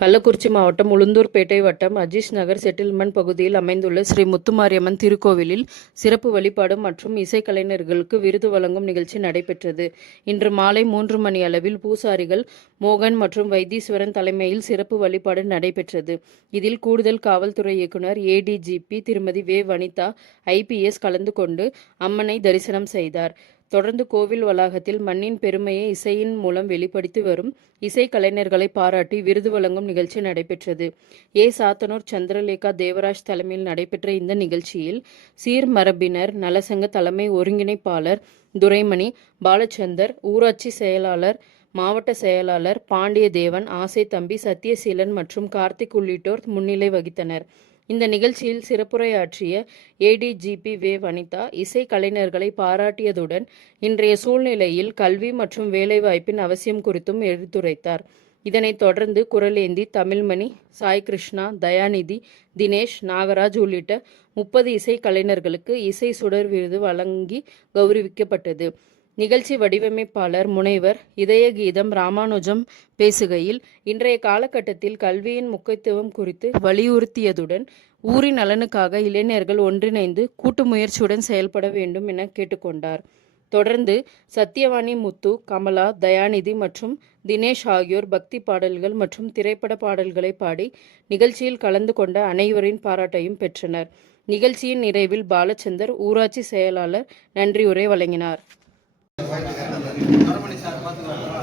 கள்ளக்குறிச்சி மாவட்டம் உளுந்தூர்பேட்டை வட்டம் அஜீஸ் நகர் செட்டில்மெண்ட் பகுதியில் அமைந்துள்ள ஸ்ரீ முத்துமாரியம்மன் திருக்கோவிலில் சிறப்பு வழிபாடு மற்றும் இசைக்கலைஞர்களுக்கு விருது வழங்கும் நிகழ்ச்சி நடைபெற்றது. இன்று மாலை 3 மணி அளவில் பூசாரிகள் மோகன் மற்றும் வைத்தீஸ்வரன் தலைமையில் சிறப்பு வழிபாடு நடைபெற்றது. இதில் கூடுதல் காவல்துறை இயக்குனர் ADGP திருமதி வனிதா IPS கலந்து கொண்டு அம்மனை தரிசனம் செய்தார். தொடர்ந்து கோவில் வளாகத்தில் மண்ணின் பெருமையை இசையின் மூலம் வெளிப்படுத்தி வரும் இசை கலைஞர்களை பாராட்டி விருது வழங்கும் நிகழ்ச்சி நடைபெற்றது. சாத்தனூர் சந்திரலேகா தேவராஜ் தலைமையில் நடைபெற்ற இந்த நிகழ்ச்சியில் சீர்மரபினர் நலசங்க தலைமை ஒருங்கிணைப்பாளர் துரைமணி, பாலச்சந்தர், ஊராட்சி செயலாளர், மாவட்ட செயலாளர் பாண்டியதேவன், ஆசை தம்பி, சத்தியசீலன் மற்றும் கார்த்திக் உள்ளிட்டோர் முன்னிலை வகித்தனர். இந்த நிகழ்ச்சியில் சிறப்புரையாற்றிய ADGP வனிதா இசை கலைஞர்களை பாராட்டியதுடன் இன்றைய சூழ்நிலையில் கல்வி மற்றும் வேலைவாய்ப்பின் அவசியம் குறித்தும் எடுத்துரைத்தார். இதனைத் தொடர்ந்து குரலேந்தி, தமிழ்மணி, சாய் கிருஷ்ணா, தயாநிதி, தினேஷ், நாகராஜ் உள்ளிட்ட 30 இசை கலைஞர்களுக்கு இசை சுடர் விருது வழங்கி கௌரவிக்கப்பட்டது. நிகழ்ச்சி வடிவமைப்பாளர் முனைவர் இதயகீதம் ராமானுஜம் பேசுகையில், இன்றைய காலகட்டத்தில் கல்வியின் முக்கியத்துவம் குறித்து வலியுறுத்தியதுடன் ஊரின் நலனுக்காக இளைஞர்கள் ஒன்றிணைந்து கூட்டு முயற்சியுடன் செயல்பட வேண்டும் என கேட்டுக்கொண்டார். தொடர்ந்து சத்தியவாணி முத்து, கமலா, தயாநிதி மற்றும் தினேஷ் ஆகியோர் பக்தி பாடல்கள் மற்றும் திரைப்பட பாடல்களை பாடி நிகழ்ச்சியில் கலந்து கொண்ட அனைவரின் பாராட்டையும் பெற்றனர். நிகழ்ச்சியின் நிறைவில் பாலச்சந்தர் ஊராட்சி செயலாளர் நன்றியுரை வழங்கினார். அரமணி சார் பார்த்துக்கலாம்.